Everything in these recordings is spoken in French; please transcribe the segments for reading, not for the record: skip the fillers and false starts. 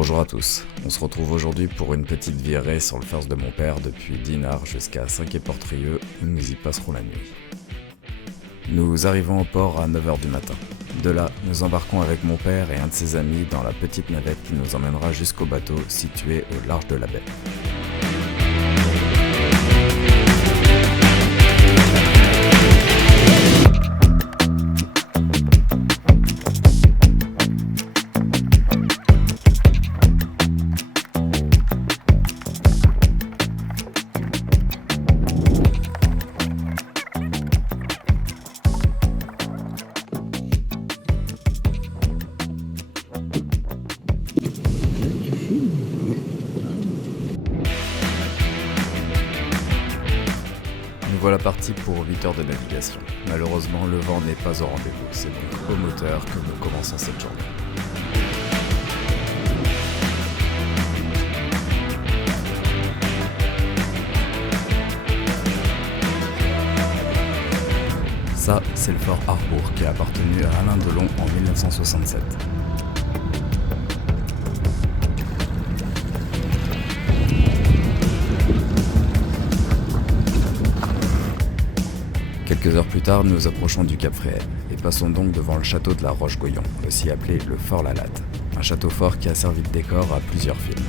Bonjour à tous, on se retrouve aujourd'hui pour une petite virée sur le first de mon père depuis Dinard jusqu'à Saint-Quay-Portrieux où nous y passerons la nuit. Nous arrivons au port à 9h du matin. De là, nous embarquons avec mon père et un de ses amis dans la petite navette qui nous emmènera jusqu'au bateau situé au large de la baie. Nous voilà partis pour 8 heures de navigation. Malheureusement, le vent n'est pas au rendez-vous. C'est donc au moteur que nous commençons cette journée. Ça, c'est le fort Harbour qui a appartenu à Alain Delon en 1967. Quelques heures plus tard, nous approchons du Cap Fréhel et passons donc devant le château de la Roche-Goyon, aussi appelé le Fort Lalatte, un château fort qui a servi de décor à plusieurs films.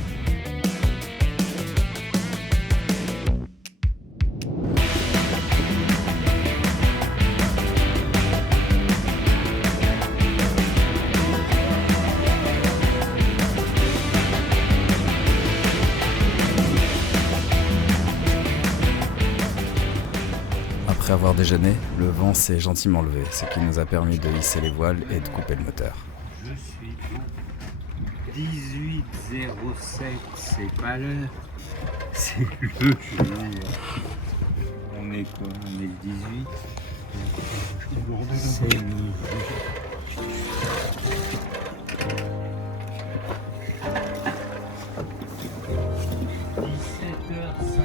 Après avoir déjeuné, le vent s'est gentiment levé, ce qui nous a permis de hisser les voiles et de couper le moteur. Je suis au 18,07, c'est pas l'heure, c'est le jour. On est quoi? On est le 18. C'est le jour. 17h55.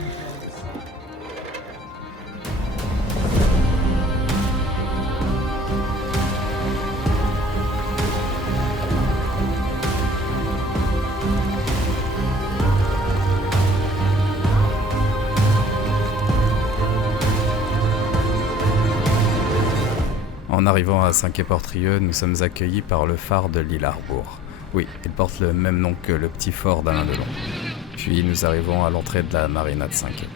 En arrivant à Saint-Quay-Portrieux, nous sommes accueillis par le phare de l'île Harbour. Oui, il porte le même nom que le petit fort d'Alain Delon. Puis nous arrivons à l'entrée de la marina de Saint-Quay.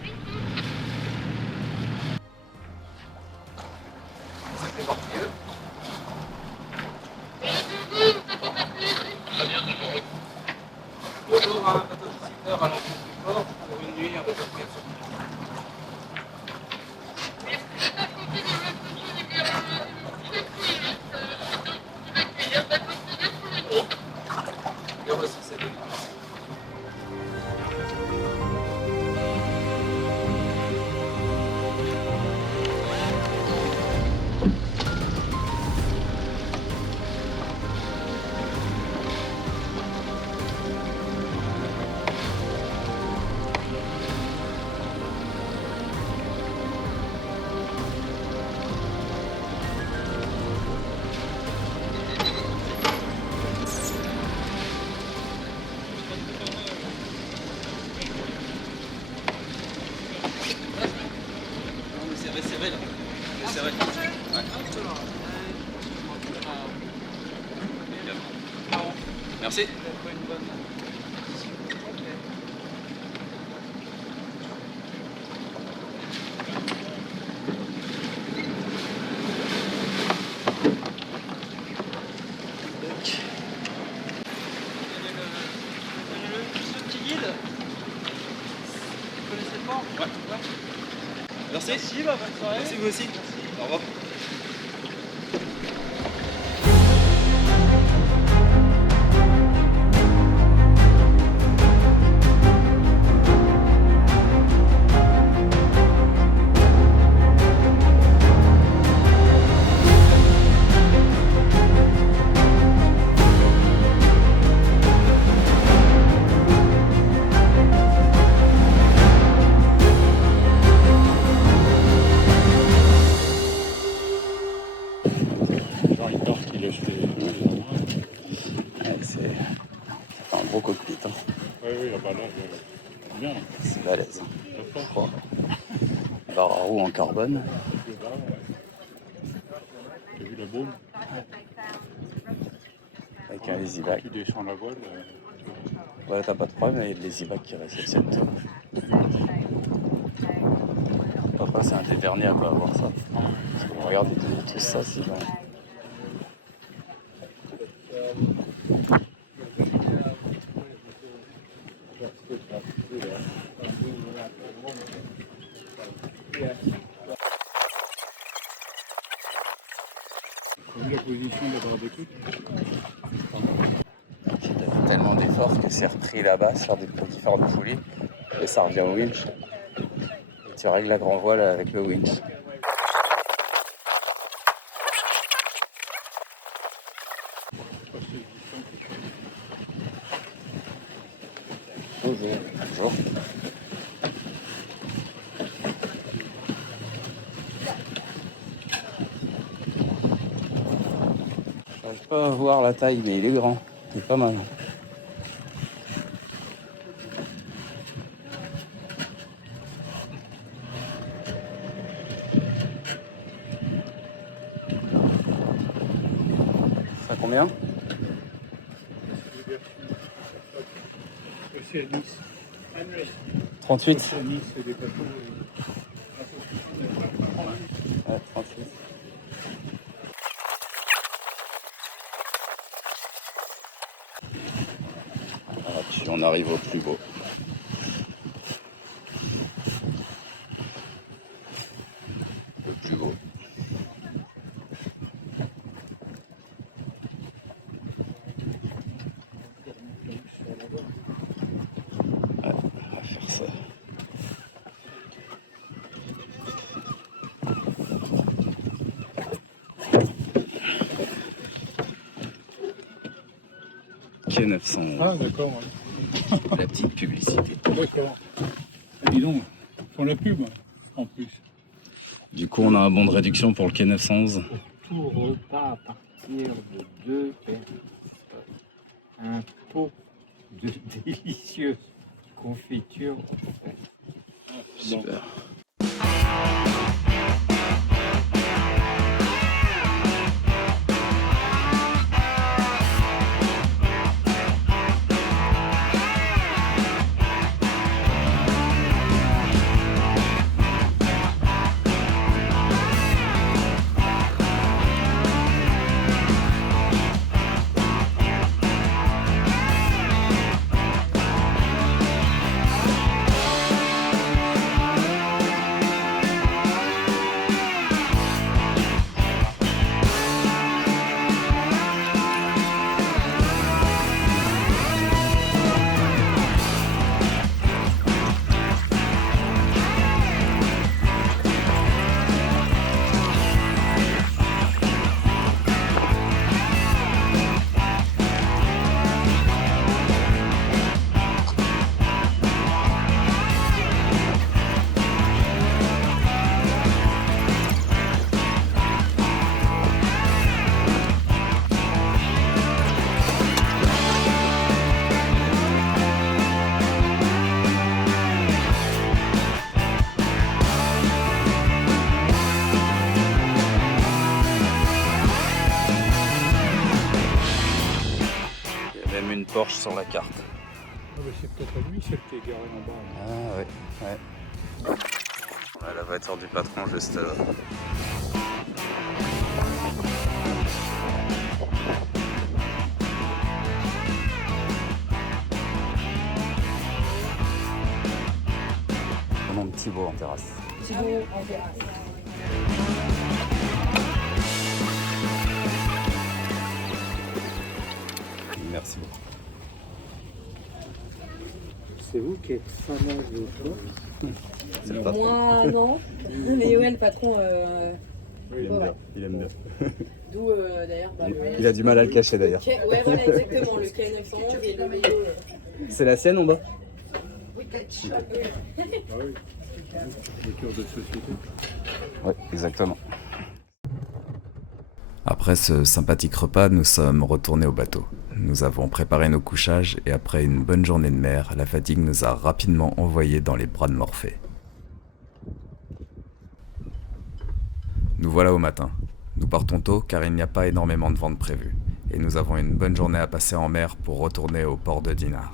Bonjour à un bateau visiteur à l'entrée du port pour une nuit à peu près. Et voici cette nuit. C'est vrai là. C'est vrai. Ouais. Merci. Ce petit guide, vous connaissez le port? Ouais. Merci. Merci, bonne soirée. Merci vous aussi. Au revoir. gros cockpit. Hein. Oui, oui, ah bah là, bien. C'est balèze. Barre à roue en carbone. T'as vu la boule? Avec un lazy bag. Tu descends la voile. Ouais, t'as pas de problème, il y a de lazy bag qui réceptionne tout. Papa, c'est un des derniers à pas avoir ça. Parce que regardez tout ça, c'est bon. T'as vu la position de la barre d'écoute? Il a fait tellement d'efforts que c'est repris là-bas sur des petits phares de poulie et ça revient au winch. Et tu règles la grand voile avec le winch. Bonjour. J'arrive pas à voir la taille, mais il est grand. Il est pas mal. Ça combien? Océanis. 38. Océanis, c'est des bateaux. Ouais, 38. Ah, puis on arrive au plus beau. Le plus beau. Ouais, on va faire ça. Quai 911. Ah, d'accord, ouais. La petite publicité. D'accord. Dis donc, ils font la pub, en plus. Du coup, on a un bon de réduction pour le quai 911. Tout repas à partir de 2 personnes. Un pot de délicieuses confitures. Super. Une Porsche sur la carte. Ah, bah, c'est peut-être à lui, celle qui est garée en bas. Ah ouais, ouais. On a la voiture du patron juste là. Mon petit beau en terrasse. Thibaut en terrasse. Merci beaucoup. C'est vous qui êtes fameuse de toi. C'est le patron. Moi, non. Mais ouais, le patron. Oui, ouais. Il aime bien. D'où d'ailleurs. Bah, Il a du mal à le cacher d'ailleurs. Ouais, voilà, exactement. Le K911 et le maillot. C'est la sienne en bas? Ah oui. Voiture de société. Oui, exactement. Après ce sympathique repas, nous sommes retournés au bateau. nous avons préparé nos couchages et après une bonne journée de mer, la fatigue nous a rapidement envoyés dans les bras de Morphée. Nous voilà au matin. Nous partons tôt car il n'y a pas énormément de vent de prévu et nous avons une bonne journée à passer en mer pour retourner au port de Dinard.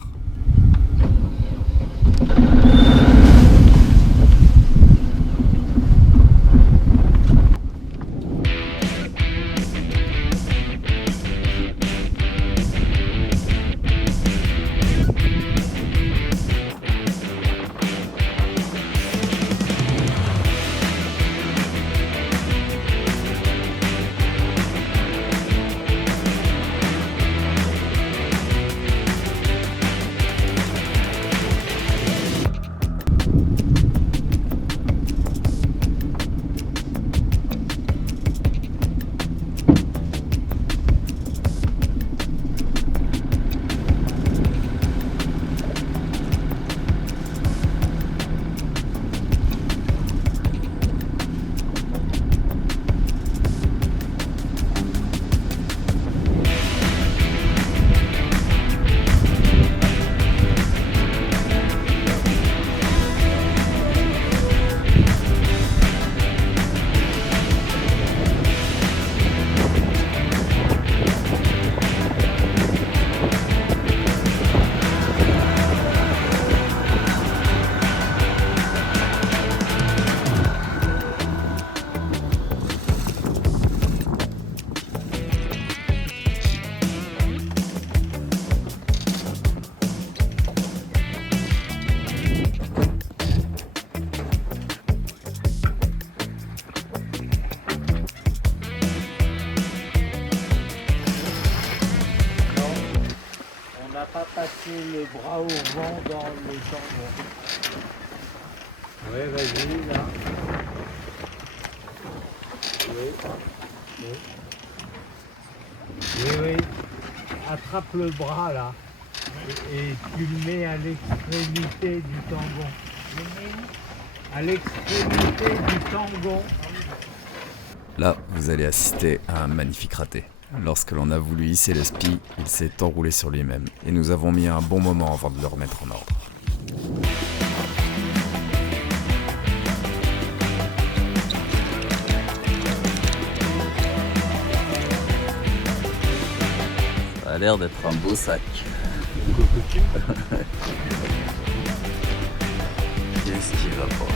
Passer les bras au vent dans le tambon. Ouais, vas-y, là. Oui. Attrape le bras, là. Et tu le mets à l'extrémité du tambon. À l'extrémité du tambon. Là, vous allez assister à un magnifique raté. Lorsque l'on a voulu hisser le spi, il s'est enroulé sur lui-même et nous avons mis un bon moment avant de le remettre en ordre. Ça a l'air d'être un beau sac. Qu'est-ce qui va pas?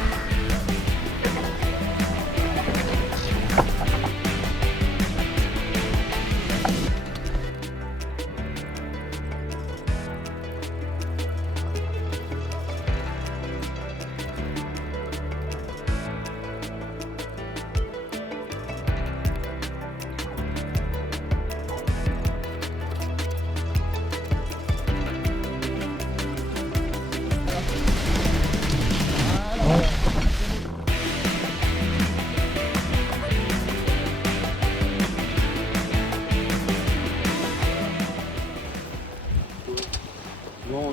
Bon,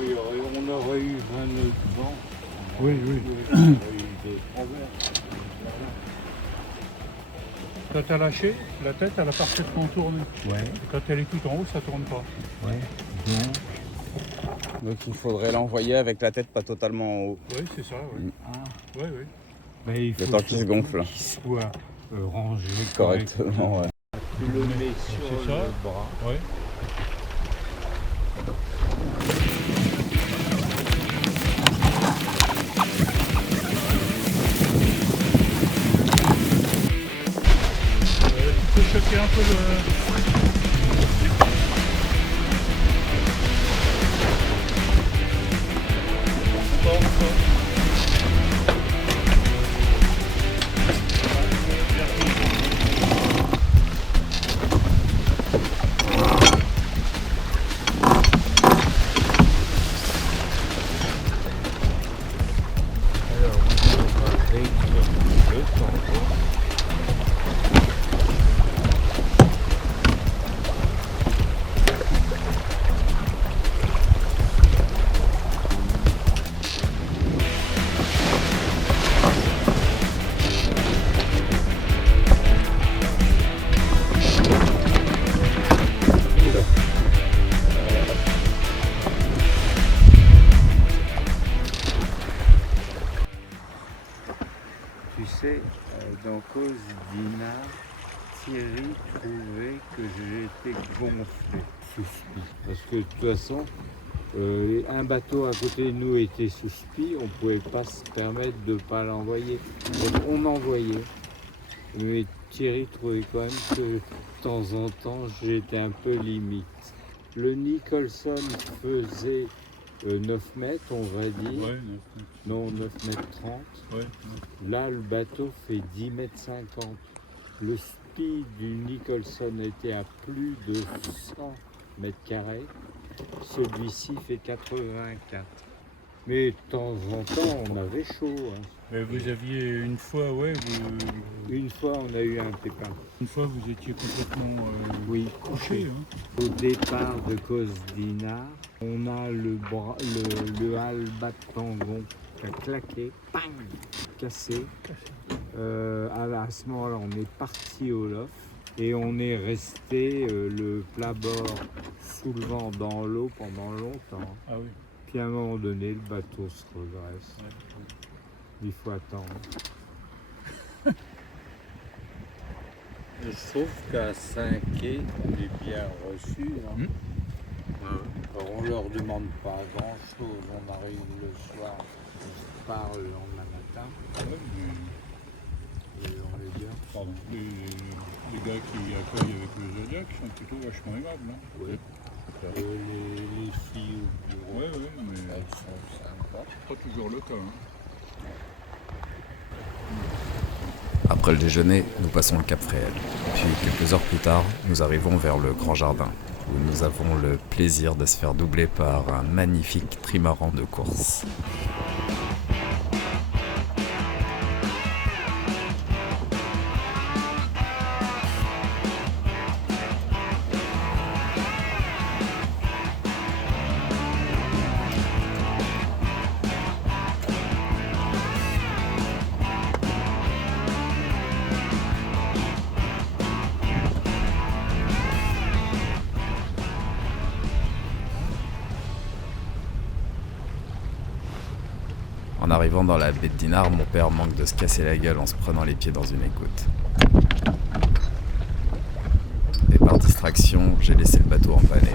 on aurait eu un nœud de vent. Oui. On aurait eu des travers. Quand t'as lâché, la tête elle a parfaitement tourné. Ouais. Et quand elle est tout en haut, ça tourne pas. Ouais. Donc il faudrait l'envoyer avec la tête pas totalement en haut. Oui, c'est ça, oui. Ah. Oui. Mais il Le faut temps qu'il se gonfle. qu'il soit rangé Correctement, ouais. Tu le mets sur C'est ça. le bras. Oui. Tu peux choquer un peu le... cause d'Inard, Thierry trouvait que j'étais gonflé, suspi. Parce que de toute façon, un bateau à côté de nous était suspi, on ne pouvait pas se permettre de ne pas l'envoyer. Donc on envoyait. Mais Thierry trouvait quand même que de temps en temps j'étais un peu limite. Le Nicholson faisait 9 mètres, on va dire. Ouais, 9 mètres. Non, 9 mètres 30. Ouais. Là, le bateau fait 10 mètres 50. Le speed du Nicholson était à plus de 100 mètres carrés. Celui-ci fait 84. Mais de temps en temps, on avait chaud. Hein. Mais vous aviez une fois, ouais, Une fois, on a eu un pépin. une fois vous étiez complètement Oui, couché. Hein. Au départ de Cause d'Inard, on a le halbat tangon qui a claqué, bang, cassé. À ce moment-là, on est parti au loft et on est resté le plat-bord sous le vent dans l'eau pendant longtemps. Ah oui. Puis à un moment donné, le bateau se redresse. Ouais. Il faut attendre. Je trouve qu'à 5 quai, on est bien reçu. Hein. Alors, on leur demande pas grand-chose. On arrive le soir, on se parle le lendemain matin. Et on est bien. Pardon. Les gars qui accueillent avec le Zodiac sont plutôt vachement aimables. Hein. Oui. Les filles au bureau, Ouais, mais elles sont sympas. c'est pas toujours le cas. Hein. Après le déjeuner, nous passons le Cap Fréhel. Puis, quelques heures plus tard, nous arrivons vers le Grand Jardin, où nous avons le plaisir de se faire doubler par un magnifique trimaran de course. En arrivant dans la baie de Dinard, mon père manque de se casser la gueule en se prenant les pieds dans une écoute. Et par distraction, j'ai laissé le bateau empanné.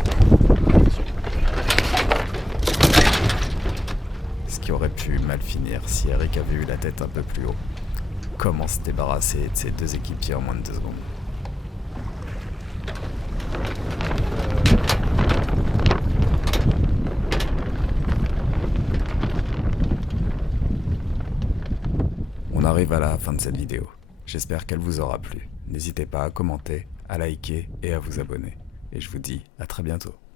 Ce qui aurait pu mal finir si Eric avait eu la tête un peu plus haut. Comment se débarrasser de ses deux équipiers en moins de 2 secondes? On arrive à la fin de cette vidéo. J'espère qu'elle vous aura plu. N'hésitez pas à commenter, à liker et à vous abonner. Et je vous dis à très bientôt.